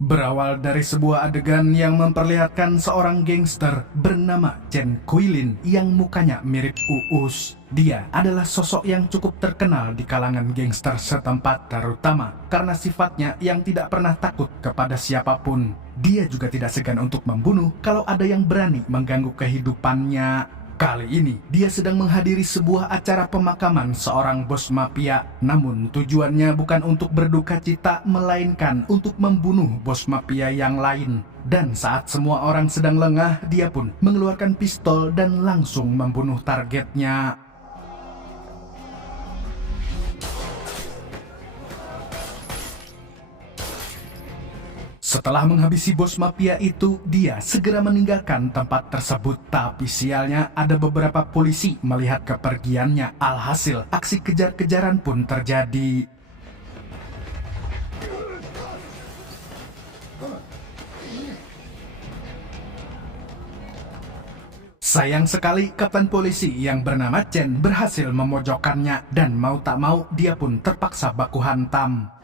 Berawal dari sebuah adegan yang memperlihatkan seorang gangster bernama Chen Kuilin yang mukanya mirip Uus. Dia adalah sosok yang cukup terkenal di kalangan gangster setempat, terutama karena sifatnya yang tidak pernah takut kepada siapapun. Dia juga tidak segan untuk membunuh kalau ada yang berani mengganggu kehidupannya. Kali ini, dia sedang menghadiri sebuah acara pemakaman seorang bos mafia. Namun, tujuannya bukan untuk berduka cita, melainkan untuk membunuh bos mafia yang lain. Dan saat semua orang sedang lengah, dia pun mengeluarkan pistol dan langsung membunuh targetnya. Setelah menghabisi bos mafia itu, dia segera meninggalkan tempat tersebut. Tapi sialnya ada beberapa polisi melihat kepergiannya. Alhasil, aksi kejar-kejaran pun terjadi. Sayang sekali, kapten polisi yang bernama Chen berhasil memojokkannya. Dan mau tak mau, dia pun terpaksa baku hantam.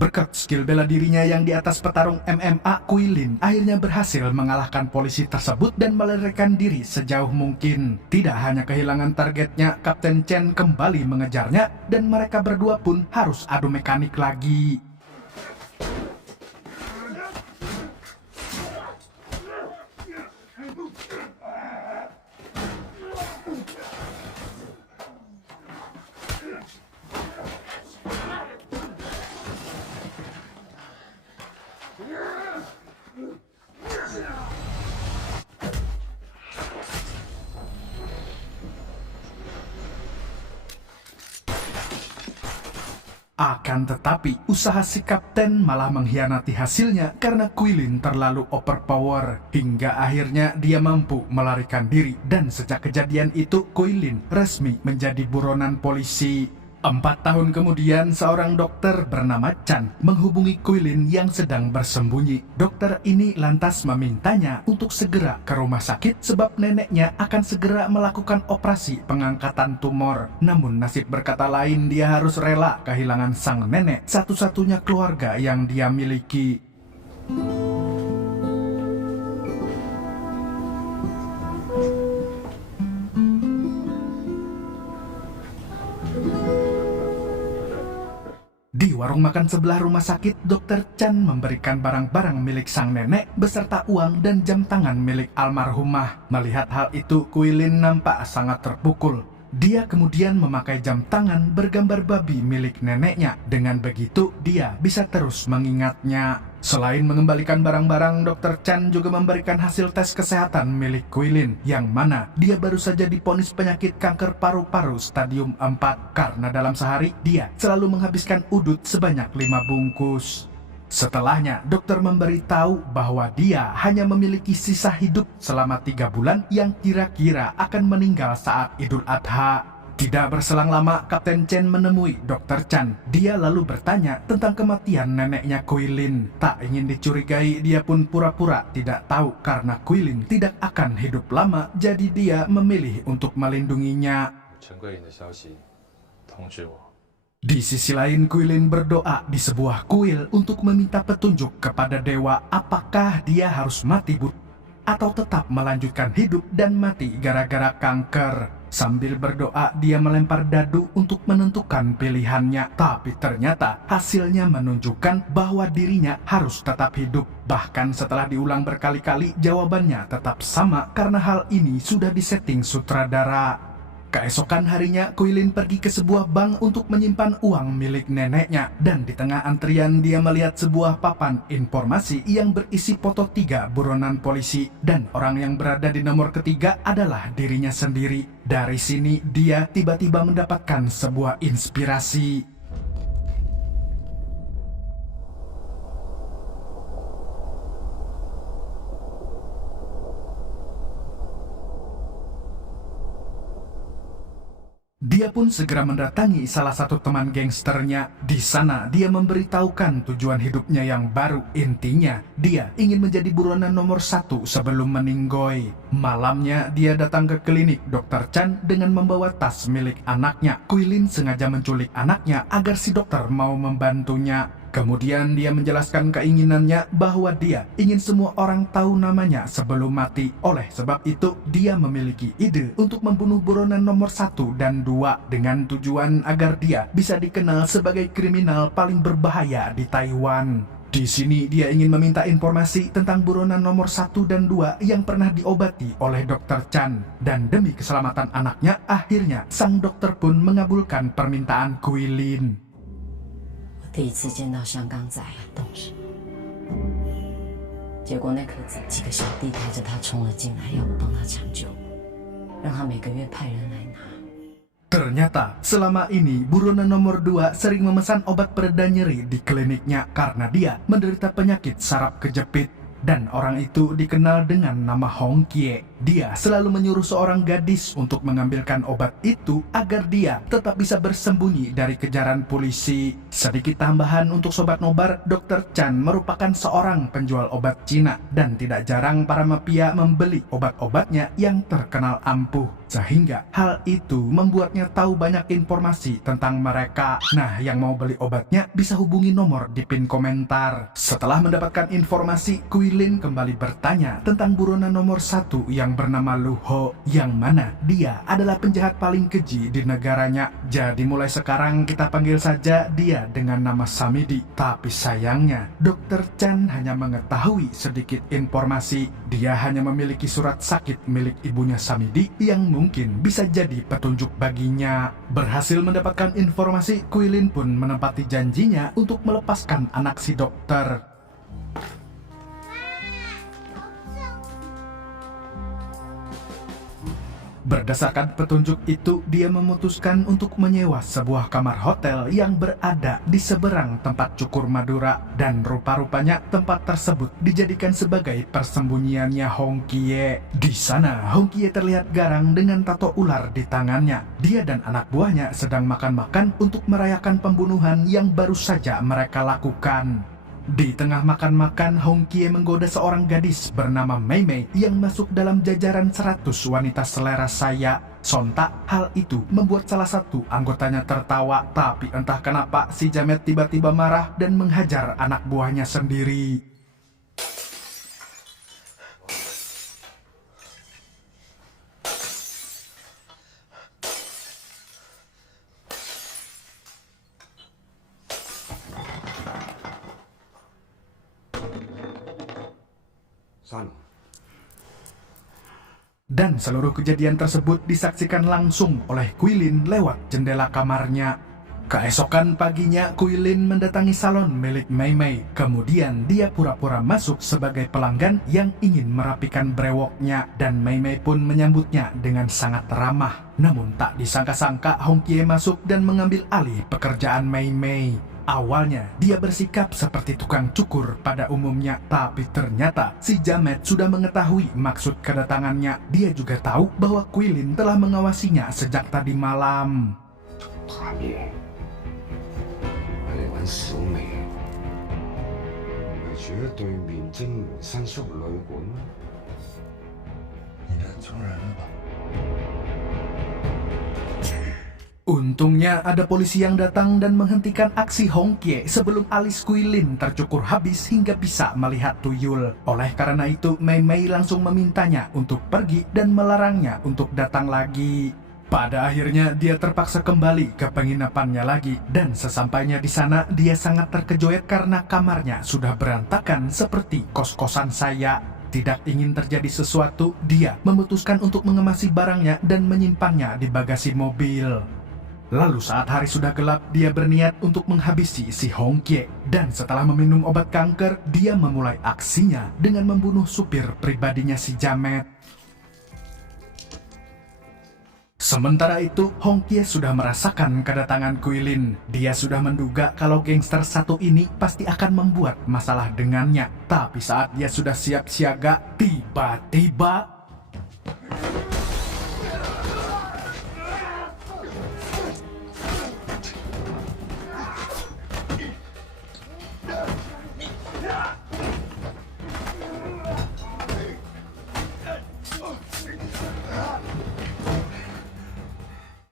Berkat skill bela dirinya yang di atas petarung MMA, Kuilin akhirnya berhasil mengalahkan polisi tersebut dan melarikan diri sejauh mungkin. Tidak hanya kehilangan targetnya, Kapten Chen kembali mengejarnya dan mereka berdua pun harus adu mekanik lagi. Akan tetapi, usaha si kapten malah mengkhianati hasilnya karena Kuilin terlalu overpower. Hingga akhirnya dia mampu melarikan diri. Dan sejak kejadian itu, Kuilin resmi menjadi buronan polisi. 4 tahun kemudian, seorang dokter bernama Chan menghubungi Kuilin yang sedang bersembunyi. Dokter ini lantas memintanya untuk segera ke rumah sakit sebab neneknya akan segera melakukan operasi pengangkatan tumor. Namun nasib berkata lain, dia harus rela kehilangan sang nenek, satu-satunya keluarga yang dia miliki. Di warung makan sebelah rumah sakit, Dr. Chan memberikan barang-barang milik sang nenek beserta uang dan jam tangan milik almarhumah. Melihat hal itu, Kuilin nampak sangat terpukul. Dia kemudian memakai jam tangan bergambar babi milik neneknya. Dengan begitu, dia bisa terus mengingatnya. Selain mengembalikan barang-barang, Dr. Chan juga memberikan hasil tes kesehatan milik Kuilin, yang mana dia baru saja divonis penyakit kanker paru-paru stadium 4 karena dalam sehari dia selalu menghabiskan udut sebanyak 5 bungkus. Setelahnya, dokter memberitahu bahwa dia hanya memiliki sisa hidup selama 3 bulan yang kira-kira akan meninggal saat Idul Adha. Tidak berselang lama, Kapten Chen menemui Dr. Chan. Dia lalu bertanya tentang kematian neneknya Kuilin. Tak ingin dicurigai, dia pun pura-pura tidak tahu karena Kuilin tidak akan hidup lama, jadi dia memilih untuk melindunginya. Di sisi lain, Kuilin berdoa di sebuah kuil untuk meminta petunjuk kepada dewa apakah dia harus mati atau tetap melanjutkan hidup dan mati gara-gara kanker. Sambil berdoa, dia melempar dadu untuk menentukan pilihannya. Tapi ternyata hasilnya menunjukkan bahwa dirinya harus tetap hidup. Bahkan setelah diulang berkali-kali, jawabannya tetap sama karena hal ini sudah disetting sutradara. Keesokan harinya, Kuilin pergi ke sebuah bank untuk menyimpan uang milik neneknya. Dan di tengah antrian, dia melihat sebuah papan informasi yang berisi foto 3 buronan polisi. Dan orang yang berada di nomor ketiga adalah dirinya sendiri. Dari sini, dia tiba-tiba mendapatkan sebuah inspirasi. Dia pun segera mendatangi salah satu teman gangsternya. Di sana dia memberitahukan tujuan hidupnya yang baru. Intinya, dia ingin menjadi buronan nomor 1 sebelum meninggoy. Malamnya dia datang ke klinik Dr. Chan dengan membawa tas milik anaknya. Quilin sengaja menculik anaknya agar si dokter mau membantunya. Kemudian dia menjelaskan keinginannya bahwa dia ingin semua orang tahu namanya sebelum mati. Oleh sebab itu, dia memiliki ide untuk membunuh buronan nomor 1 dan 2 dengan tujuan agar dia bisa dikenal sebagai kriminal paling berbahaya di Taiwan. Di sini dia ingin meminta informasi tentang buronan nomor 1 dan 2 yang pernah diobati oleh Dr. Chan. Dan demi keselamatan anaknya, akhirnya sang dokter pun mengabulkan permintaan Quilin. 第一次见到香港仔动手，结果那颗子几个小弟抬着他冲了进来，要我帮他抢救，让他每个月派人来拿。 Ternyata selama ini buronan nomor 2 sering memesan obat pereda nyeri di kliniknya karena dia menderita penyakit saraf kejepit. Dan orang itu dikenal dengan nama Hong Kie. Dia selalu menyuruh seorang gadis untuk mengambilkan obat itu agar dia tetap bisa bersembunyi dari kejaran polisi. Sedikit tambahan untuk Sobat Nobar, Dr. Chan merupakan seorang penjual obat Cina dan tidak jarang para mafia membeli obat-obatnya yang terkenal ampuh. Sehingga hal itu membuatnya tahu banyak informasi tentang mereka. Nah, yang mau beli obatnya bisa hubungi nomor di pin komentar. Setelah mendapatkan informasi, Quilin kembali bertanya tentang buronan nomor 1 yang bernama Lu Ho, yang mana dia adalah penjahat paling keji di negaranya. Jadi mulai sekarang kita panggil saja dia dengan nama Samidi. Tapi sayangnya, Dr. Chan hanya mengetahui sedikit informasi. Dia hanya memiliki surat sakit milik ibunya Samidi yang mungkin bisa jadi petunjuk baginya. Berhasil mendapatkan informasi, Quilin pun menepati janjinya untuk melepaskan anak si dokter. Berdasarkan petunjuk itu, dia memutuskan untuk menyewa sebuah kamar hotel yang berada di seberang tempat cukur Madura. Dan rupa-rupanya tempat tersebut dijadikan sebagai persembunyiannya Hong Kie. Di sana, Hong Kie terlihat garang dengan tato ular di tangannya. Dia dan anak buahnya sedang makan-makan untuk merayakan pembunuhan yang baru saja mereka lakukan. Di tengah makan-makan, Hong Kie menggoda seorang gadis bernama Mei Mei yang masuk dalam jajaran 100 wanita selera saya. Sontak, hal itu membuat salah satu anggotanya tertawa. Tapi entah kenapa si Jamet tiba-tiba marah dan menghajar anak buahnya sendiri. Dan seluruh kejadian tersebut disaksikan langsung oleh Quilin lewat jendela kamarnya. Keesokan paginya, Quilin mendatangi salon milik Mei Mei. Kemudian dia pura-pura masuk sebagai pelanggan yang ingin merapikan brewoknya. Dan Mei Mei pun menyambutnya dengan sangat ramah. Namun tak disangka-sangka Hong Kie masuk dan mengambil alih pekerjaan Mei Mei. Awalnya, dia bersikap seperti tukang cukur pada umumnya, tapi ternyata si Jamet sudah mengetahui maksud kedatangannya. Dia juga tahu bahwa Quilin telah mengawasinya sejak tadi malam. Untungnya ada polisi yang datang dan menghentikan aksi Hong Kie sebelum alis Quilin tercukur habis hingga bisa melihat tuyul. Oleh karena itu, Mei Mei langsung memintanya untuk pergi dan melarangnya untuk datang lagi. Pada akhirnya dia terpaksa kembali ke penginapannya lagi, dan sesampainya di sana dia sangat terkejut karena kamarnya sudah berantakan seperti kos-kosan saya. Tidak ingin terjadi sesuatu, dia memutuskan untuk mengemasi barangnya dan menyimpannya di bagasi mobil. Lalu saat hari sudah gelap, dia berniat untuk menghabisi si Hong Kie. Dan setelah meminum obat kanker, dia memulai aksinya dengan membunuh supir pribadinya si Jamet. Sementara itu, Hong Kie sudah merasakan kedatangan Quilin. Dia sudah menduga kalau gangster satu ini pasti akan membuat masalah dengannya. Tapi saat dia sudah siap siaga, tiba-tiba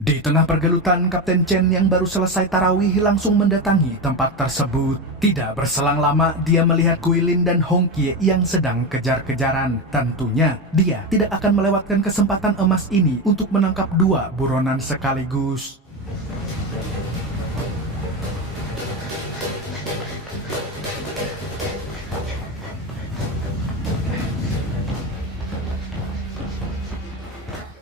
Di tengah pergelutan, Kapten Chen yang baru selesai tarawih langsung mendatangi tempat tersebut. Tidak berselang lama, dia melihat Guilin dan Hong Kie yang sedang kejar-kejaran. Tentunya, dia tidak akan melewatkan kesempatan emas ini untuk menangkap dua buronan sekaligus.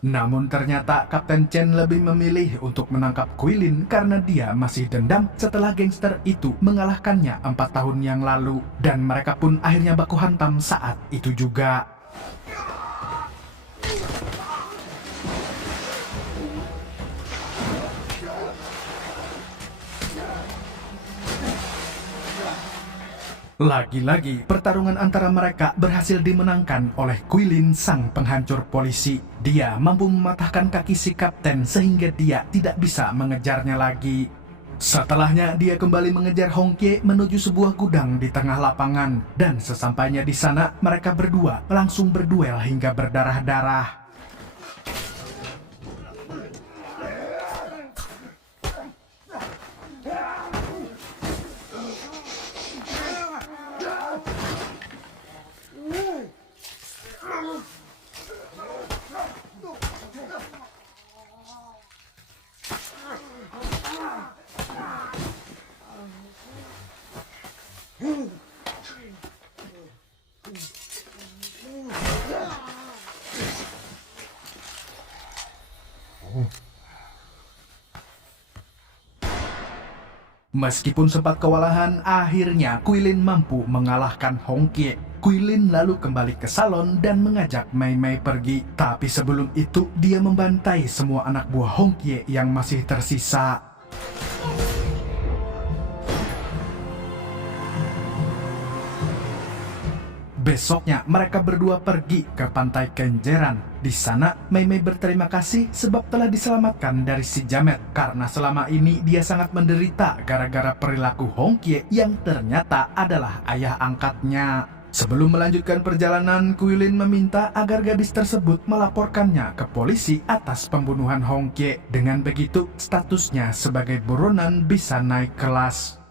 Namun ternyata Kapten Chen lebih memilih untuk menangkap Guilin karena dia masih dendam setelah gangster itu mengalahkannya 4 tahun yang lalu. Dan mereka pun akhirnya baku hantam saat itu juga. Lagi-lagi, pertarungan antara mereka berhasil dimenangkan oleh Guilin, sang penghancur polisi. Dia mampu mematahkan kaki si kapten sehingga dia tidak bisa mengejarnya lagi. Setelahnya, dia kembali mengejar Hong Kie menuju sebuah gudang di tengah lapangan. Dan sesampainya di sana, mereka berdua langsung berduel hingga berdarah-darah. Meskipun sempat kewalahan, akhirnya Guilin mampu mengalahkan Hong Kie. Guilin lalu kembali ke salon dan mengajak Mei Mei pergi. Tapi sebelum itu, dia membantai semua anak buah Hong Kie yang masih tersisa. Besoknya, mereka berdua pergi ke pantai Kenjeran. Di sana, Mei Mei berterima kasih sebab telah diselamatkan dari si Jamet. Karena selama ini dia sangat menderita gara-gara perilaku Hong Kie yang ternyata adalah ayah angkatnya. Sebelum melanjutkan perjalanan, Guilin meminta agar gadis tersebut melaporkannya ke polisi atas pembunuhan Hong Kie. Dengan begitu, statusnya sebagai buronan bisa naik kelas.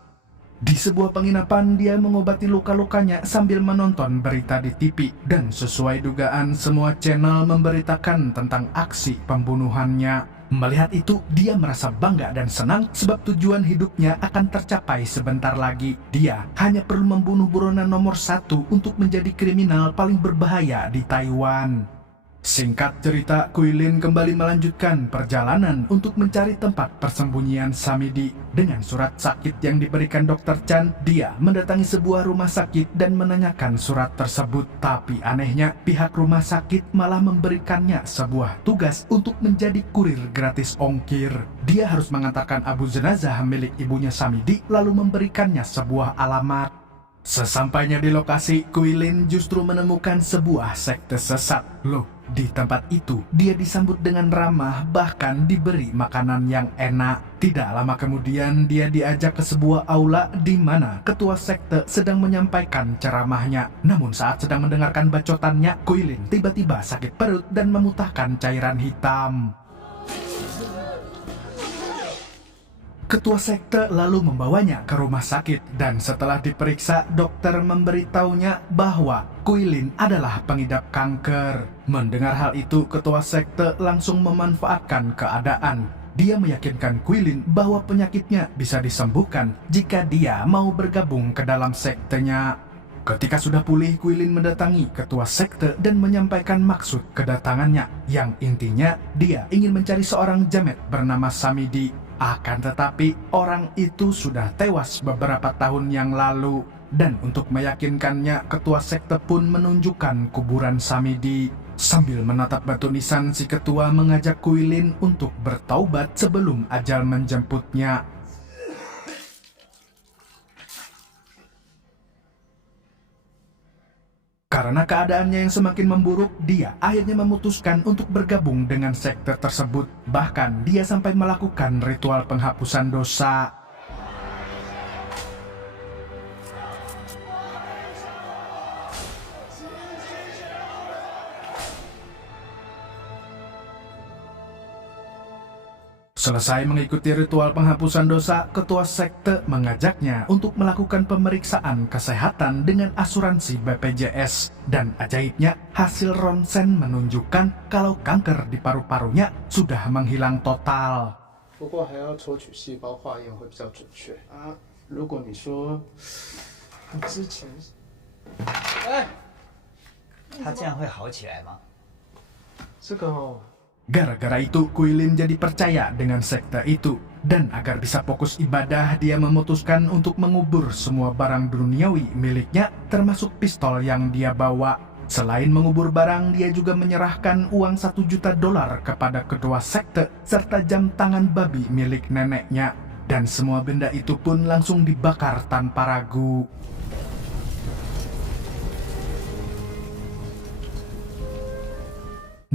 Di sebuah penginapan, dia mengobati luka-lukanya sambil menonton berita di TV. Dan sesuai dugaan, semua channel memberitakan tentang aksi pembunuhannya. Melihat itu, dia merasa bangga dan senang sebab tujuan hidupnya akan tercapai sebentar lagi. Dia hanya perlu membunuh buronan nomor 1 untuk menjadi kriminal paling berbahaya di Taiwan. Singkat cerita, Guilin kembali melanjutkan perjalanan untuk mencari tempat persembunyian Samidi. Dengan surat sakit yang diberikan Dr. Chan, dia mendatangi sebuah rumah sakit dan menanyakan surat tersebut. Tapi anehnya, pihak rumah sakit malah memberikannya sebuah tugas untuk menjadi kurir gratis ongkir. Dia harus mengantarkan abu jenazah milik ibunya Samidi, lalu memberikannya sebuah alamat. Sesampainya di lokasi, Guilin justru menemukan sebuah sekte sesat. Loh, di tempat itu dia disambut dengan ramah, bahkan diberi makanan yang enak. Tidak lama kemudian dia diajak ke sebuah aula di mana ketua sekte sedang menyampaikan ceramahnya. Namun saat sedang mendengarkan bacotannya, Guilin tiba-tiba sakit perut dan memutahkan cairan hitam. Ketua sekte lalu membawanya ke rumah sakit dan setelah diperiksa, dokter memberitahunya bahwa Guilin adalah pengidap kanker. Mendengar hal itu, ketua sekte langsung memanfaatkan keadaan. Dia meyakinkan Guilin bahwa penyakitnya bisa disembuhkan jika dia mau bergabung ke dalam sektenya. Ketika sudah pulih, Guilin mendatangi ketua sekte dan menyampaikan maksud kedatangannya, yang intinya dia ingin mencari seorang jamet bernama Samidi. Akan tetapi, orang itu sudah tewas beberapa tahun yang lalu. Dan untuk meyakinkannya, ketua sekte pun menunjukkan kuburan Samidi. Sambil menatap batu nisan, si ketua mengajak Guilin untuk bertaubat sebelum ajal menjemputnya. Karena keadaannya yang semakin memburuk, dia akhirnya memutuskan untuk bergabung dengan sekte tersebut. Bahkan dia sampai melakukan ritual penghapusan dosa. Selesai mengikuti ritual penghapusan dosa, ketua sekte mengajaknya untuk melakukan pemeriksaan kesehatan dengan asuransi BPJS. Dan ajaibnya, hasil ronsen menunjukkan kalau kanker di paru-parunya sudah menghilang total. 不过还要抽取细胞化验会比较准确啊。如果你说你之前，哎，他这样会好起来吗？这个哦， Gara-gara itu, Kuilin jadi percaya dengan sekte itu. Dan agar bisa fokus ibadah, dia memutuskan untuk mengubur semua barang duniawi miliknya, termasuk pistol yang dia bawa. Selain mengubur barang, dia juga menyerahkan uang $1 juta kepada ketua sekte, serta jam tangan babi milik neneknya. Dan semua benda itu pun langsung dibakar tanpa ragu.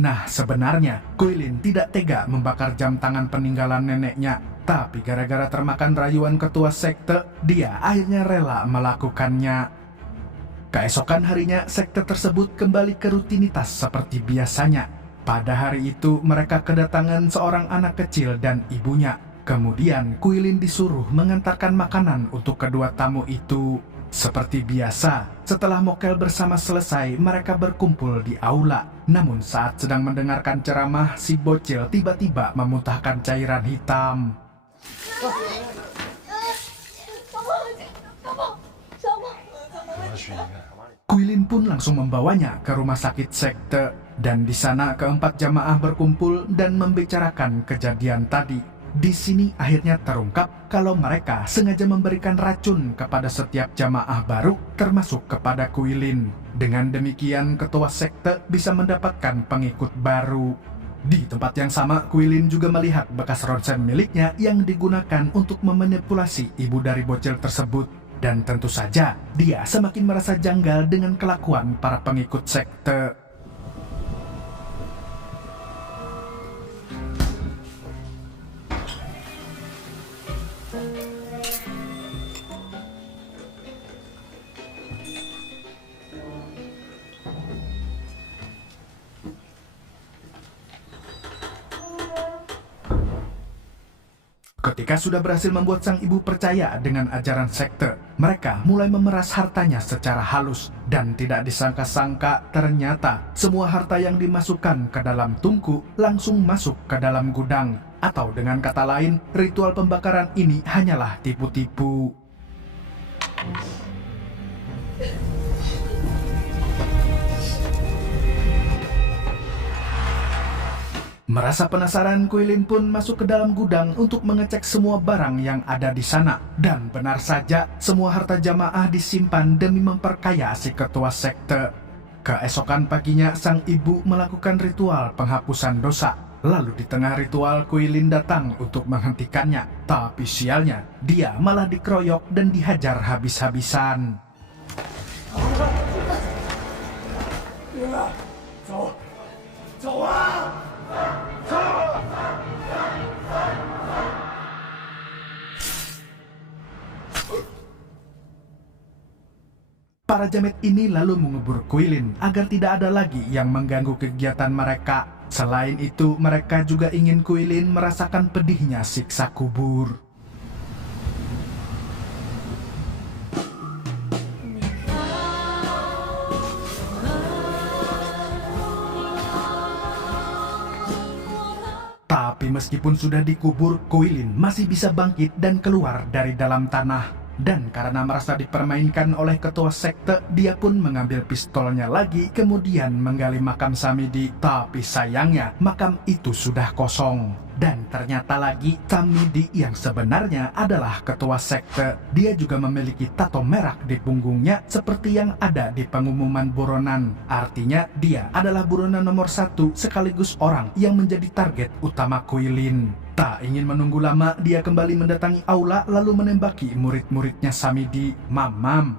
Nah, sebenarnya Kuilin tidak tega membakar jam tangan peninggalan neneknya, tapi gara-gara termakan rayuan ketua sekte, dia akhirnya rela melakukannya. Keesokan harinya, sekte tersebut kembali ke rutinitas seperti biasanya. Pada hari itu, mereka kedatangan seorang anak kecil dan ibunya. Kemudian, Kuilin disuruh mengantarkan makanan untuk kedua tamu itu. Seperti biasa, setelah mokel bersama selesai, mereka berkumpul di aula. Namun saat sedang mendengarkan ceramah, si bocil tiba-tiba memuntahkan cairan hitam. Kuilin pun langsung membawanya ke rumah sakit sekte. Dan di sana keempat jamaah berkumpul dan membicarakan kejadian tadi. Di sini akhirnya terungkap kalau mereka sengaja memberikan racun kepada setiap jamaah baru, termasuk kepada Kuilin. Dengan demikian, ketua sekte bisa mendapatkan pengikut baru. Di tempat yang sama, Kuilin juga melihat bekas ronsen miliknya yang digunakan untuk memanipulasi ibu dari bocil tersebut. Dan tentu saja, dia semakin merasa janggal dengan kelakuan para pengikut sekte. Ketika sudah berhasil membuat sang ibu percaya dengan ajaran sekte, mereka mulai memeras hartanya secara halus. Dan tidak disangka-sangka, ternyata semua harta yang dimasukkan ke dalam tungku langsung masuk ke dalam gudang. Atau dengan kata lain, ritual pembakaran ini hanyalah tipu-tipu. Merasa penasaran, Kuilin pun masuk ke dalam gudang untuk mengecek semua barang yang ada di sana. Dan benar saja, semua harta jamaah disimpan demi memperkaya si ketua sekte. Keesokan paginya, sang ibu melakukan ritual penghapusan dosa. Lalu di tengah ritual, Kuilin datang untuk menghentikannya. Tapi sialnya, dia malah dikeroyok dan dihajar habis-habisan. Para jamet ini lalu mengubur Kuilin agar tidak ada lagi yang mengganggu kegiatan mereka. Selain itu, mereka juga ingin Kuilin merasakan pedihnya siksa kubur. Tapi meskipun sudah dikubur, Kuilin masih bisa bangkit dan keluar dari dalam tanah. Dan karena merasa dipermainkan oleh ketua sekte, dia pun mengambil pistolnya lagi, kemudian menggali makam Samidi. Tapi sayangnya, makam itu sudah kosong. Dan ternyata lagi, Samidi yang sebenarnya adalah ketua sekte. Dia juga memiliki tato merah di punggungnya, seperti yang ada di pengumuman buronan. Artinya, dia adalah buronan nomor 1 sekaligus orang yang menjadi target utama Kuilin. Tak ingin menunggu lama, dia kembali mendatangi aula lalu menembaki murid-muridnya Samidi. Mamam.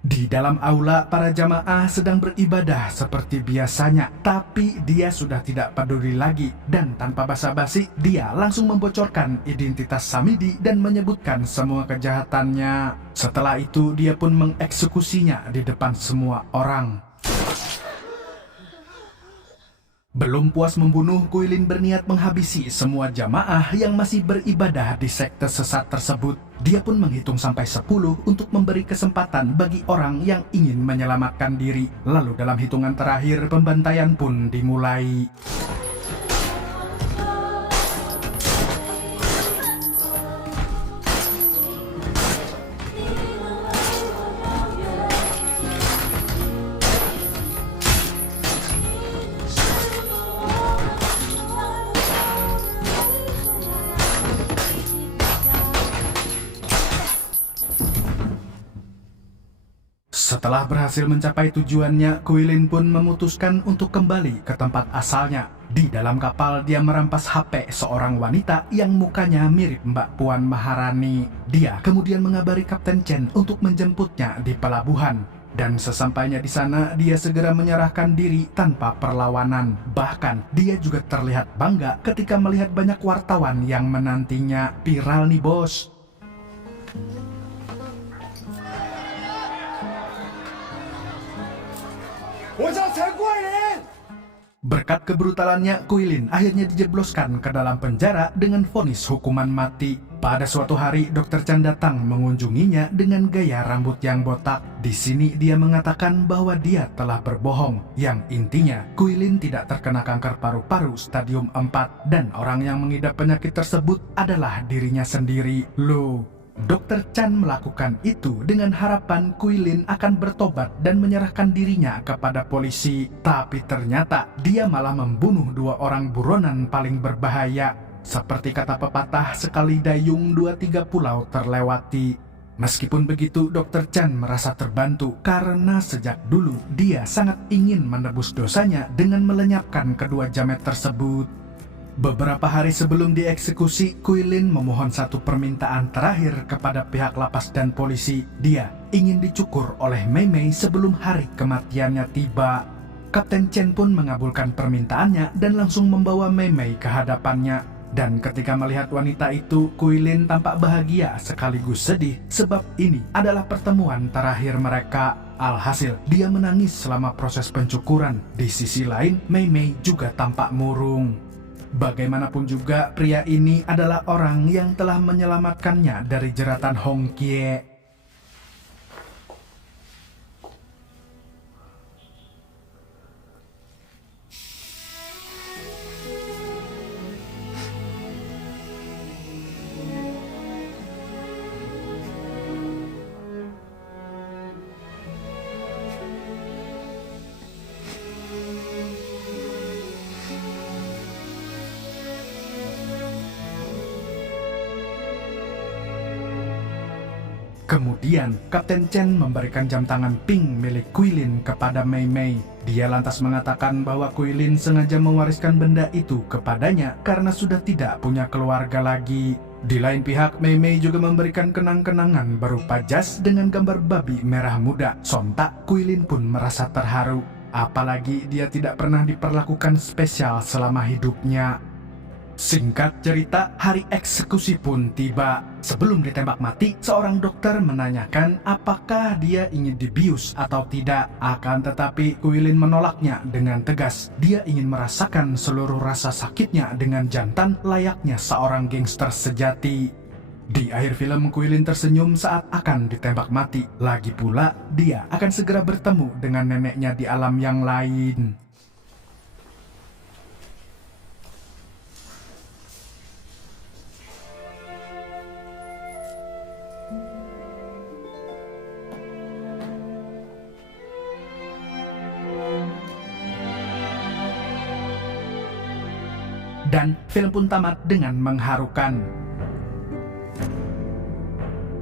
Di Di dalam aula, para jamaah sedang beribadah seperti biasanya, tapi dia sudah tidak peduli lagi, dan tanpa basa-basi, dia langsung membocorkan identitas Samidi dan menyebutkan semua kejahatannya. Setelah itu, dia pun mengeksekusinya di depan semua orang. Belum puas membunuh, Kuilin berniat menghabisi semua jamaah yang masih beribadah di sekte sesat tersebut. Dia pun menghitung sampai 10 untuk memberi kesempatan bagi orang yang ingin menyelamatkan diri. Lalu dalam hitungan terakhir, pembantaian pun dimulai. Setelah berhasil mencapai tujuannya, Kuilin pun memutuskan untuk kembali ke tempat asalnya. Di dalam kapal, dia merampas HP seorang wanita yang mukanya mirip Mbak Puan Maharani. Dia kemudian mengabari Kapten Chen untuk menjemputnya di pelabuhan. Dan sesampainya di sana, dia segera menyerahkan diri tanpa perlawanan. Bahkan, dia juga terlihat bangga ketika melihat banyak wartawan yang menantinya. Viral nih, bos. Berkat kebrutalannya, Kuilin akhirnya dijebloskan ke dalam penjara dengan vonis hukuman mati. Pada suatu hari, Dr. Chan datang mengunjunginya dengan gaya rambut yang botak. Di sini dia mengatakan bahwa dia telah berbohong, yang intinya Kuilin tidak terkena kanker paru-paru stadium 4 dan orang yang mengidap penyakit tersebut adalah dirinya sendiri. Loh, Dr. Chan melakukan itu dengan harapan Kuilin akan bertobat dan menyerahkan dirinya kepada polisi. Tapi ternyata dia malah membunuh 2 orang buronan paling berbahaya. Seperti kata pepatah, sekali dayung 2-3 pulau terlewati. Meskipun begitu, Dr. Chan merasa terbantu karena sejak dulu dia sangat ingin menebus dosanya dengan melenyapkan kedua jamet tersebut. Beberapa hari sebelum dieksekusi, Kuilin memohon satu permintaan terakhir kepada pihak lapas dan polisi. Dia ingin dicukur oleh Mei Mei sebelum hari kematiannya tiba. Kapten Chen pun mengabulkan permintaannya dan langsung membawa Mei Mei ke hadapannya. Dan ketika melihat wanita itu, Kuilin tampak bahagia sekaligus sedih sebab ini adalah pertemuan terakhir mereka. Alhasil, dia menangis selama proses pencukuran. Di sisi lain, Mei Mei juga tampak murung. Bagaimanapun juga, pria ini adalah orang yang telah menyelamatkannya dari jeratan Hong Kie. Kemudian, Kapten Chen memberikan jam tangan pink milik Kuilin kepada Mei Mei. Dia lantas mengatakan bahwa Kuilin sengaja mewariskan benda itu kepadanya karena sudah tidak punya keluarga lagi. Di lain pihak, Mei Mei juga memberikan kenang-kenangan berupa jas dengan gambar babi merah muda. Sontak, Kuilin pun merasa terharu. Apalagi dia tidak pernah diperlakukan spesial selama hidupnya. Singkat cerita, hari eksekusi pun tiba. Sebelum ditembak mati, seorang dokter menanyakan apakah dia ingin dibius atau tidak. Akan tetapi, Kuilin menolaknya dengan tegas. Dia ingin merasakan seluruh rasa sakitnya dengan jantan layaknya seorang gangster sejati. Di akhir film, Kuilin tersenyum saat akan ditembak mati. Lagi pula, dia akan segera bertemu dengan neneknya di alam yang lain. Dan film pun tamat dengan mengharukan.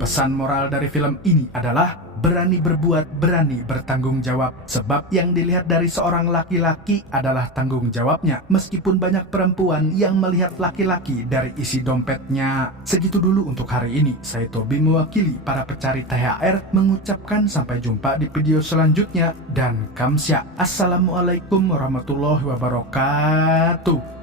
Pesan moral dari film ini adalah berani berbuat, berani bertanggung jawab. Sebab yang dilihat dari seorang laki-laki adalah tanggung jawabnya, meskipun banyak perempuan yang melihat laki-laki dari isi dompetnya. Segitu dulu untuk hari ini. Saya Tobi mewakili para pencari THR mengucapkan sampai jumpa di video selanjutnya dan kamsya. Assalamualaikum warahmatullahi wabarakatuh.